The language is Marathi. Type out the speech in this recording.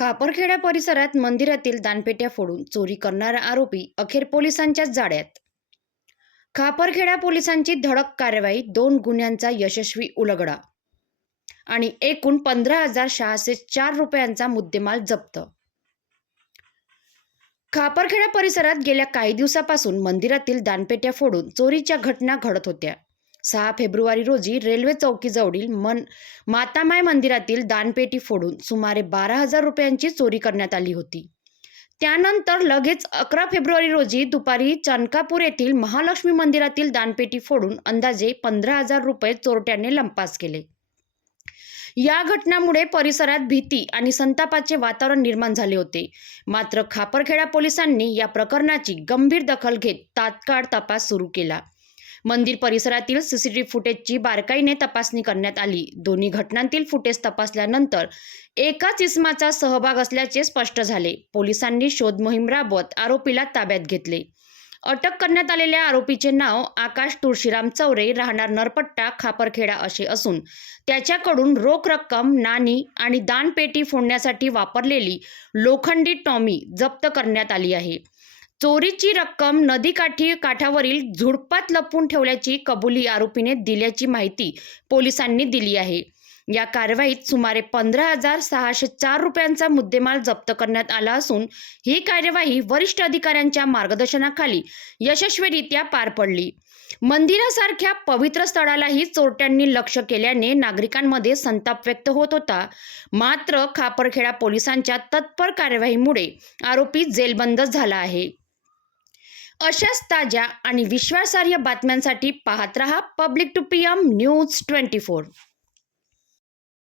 खापरखेडा परिसरात मंदिरातील दानपेट्या फोडून चोरी करणारा आरोपी अखेर पोलिसांच्याच जाळ्यात. खापरखेडा पोलिसांची धडक कारवाई दोन गुन्ह्यांचा यशस्वी उलगडा आणि एकूण पंधरा हजार सहाशे चार रुपयांचा मुद्देमाल जप्त. खापरखेडा परिसरात गेल्या काही दिवसापासून मंदिरातील दानपेट्या फोडून चोरीच्या घटना घडत होत्या. सहा फेब्रुवारी रोजी रेल्वे चौकीजवळील मन मातामाय मंदिरातील दानपेटी फोडून सुमारे बारा हजार रुपयांची चोरी करण्यात आली होती. त्यानंतर लगेच अकरा फेब्रुवारी रोजी दुपारी चनकापूर येथील महालक्ष्मी मंदिरातील दानपेटी फोडून अंदाजे पंधरा हजार रुपये चोरट्याने लंपास केले. या घटनामुळे परिसरात भीती आणि संतापाचे वातावरण निर्माण झाले होते. मात्र खापरखेडा पोलिसांनी या प्रकरणाची गंभीर दखल घेत तात्काळ तपास सुरू केला. मंदिर परिसरातील सीसीटीव्ही फुटेजची बारकाईने तपासणी करण्यात आली. दोन्ही घटनांतील फुटेज तपासल्यानंतर एकाच इसमाचा सहभाग असल्याचे स्पष्ट झाले. पोलिसांनी शोध मोहीम राबवत आरोपीला ताब्यात घेतले. अटक करण्यात आलेल्या आरोपीचे नाव आकाश तुळशीराम चौरे राहणार नरपट्टा खापरखेडा असे असून त्याच्याकडून रोख रक्कम नाणी आणि दानपेटी फोडण्यासाठी वापरलेली लोखंडी टॉमी जप्त करण्यात आली आहे. चोरीची रक्कम नदीकाठी काठावरील झुडपात लपवून ठेवल्याची कबुली आरोपीने दिल्याची माहिती पोलिसांनी दिली आहे. या कारवाईत सुमारे पंधरा हजार सहाशे चार रुपयांचा मुद्देमाल जप्त करण्यात आला असून ही कार्यवाही वरिष्ठ अधिकाऱ्यांच्या मार्गदर्शनाखाली यशस्वीरित्या पार पडली. मंदिरासारख्या पवित्र स्थळालाही चोरट्यांनी लक्ष केल्याने नागरिकांमध्ये संताप व्यक्त होत होता. मात्र खापरखेडा पोलिसांच्या तत्पर कार्यवाहीमुळे आरोपी जेलबंद झाला आहे. अशाच ताज्या आणि विश्वासार्ह बातम्यांसाठी पाहत रहा public two P M news twenty four.